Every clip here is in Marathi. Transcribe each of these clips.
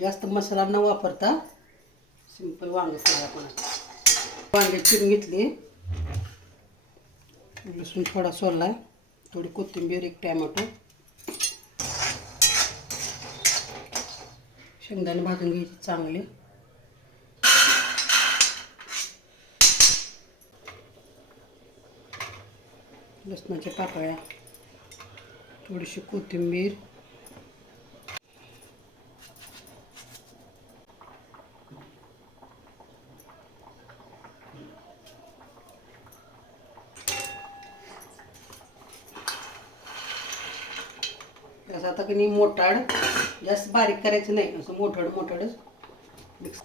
जास्त मसाला न वापरता सिंपल वांगे करूया आपण. वांगे चिरून घेतले, लसूण थोडा सोलला, थोडी कोथिंबीर, एक टॅमॅटो, शेंगदाणे भाजून घ्यायचे चांगले, लसणाच्या पाकळ्या, थोडीशी कोथिंबीर, असं आता की नाही मोठाड, जास्त बारीक करायचं नाही, असं मोठाडच मिक्स.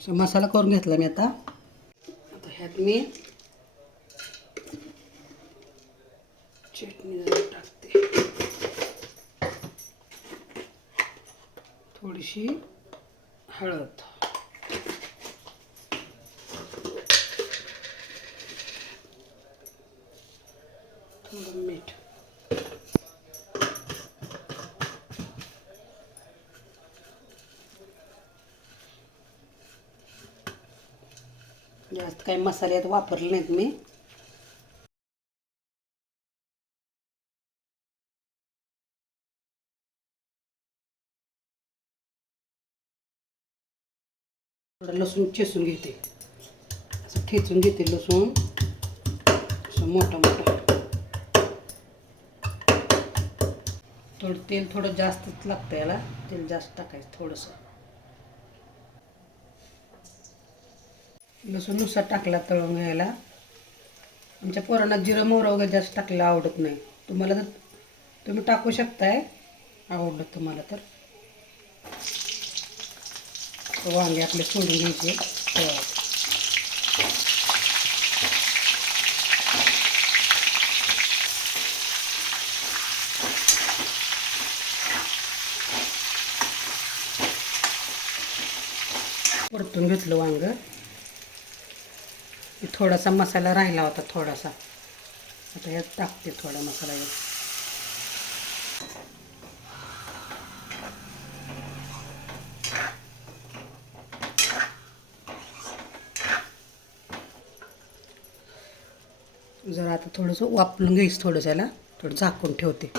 असं मसाला करून घेतला मी. आता ह्यात मी चटणी जरा टाकते, थोडीशी हळद, थोडं मीठ, जास्त काही मसाले आता वापरले नाहीत मी. थोडं लसूण ठेचून घेते, असं ठेचून घेते लसूण, असं मोठा. तेल थोडं जास्तच लागतं याला, तेल जास्त टाकायचं थोडंसं. लसूण नुसार टाकला तळून घ्यायला. आमच्या पोरांना जिरं मोहरं वगैरे जास्त टाकलेलं आवडत नाही. तुम्हाला तर तुम्ही टाकू शकताय, आवडलं तुम्हाला तर. वांगे आपले सोडून घ्यायचे. परतून घेतलं वांग. थोडासा मसाला राहिला होता, थोडासा. आता यात टाकते थोडा मसाला. जरा आता थोडंसं वापरून घ्यायचं, थोडंसं याला थोडं झाकून ठेवते.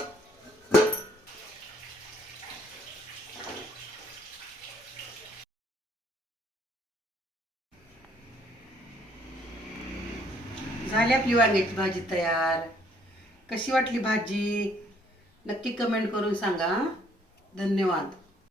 झाली आपली वांग्याची भाजी तयार. कशी वाटली भाजी नक्की कमेंट करून सांगा. धन्यवाद.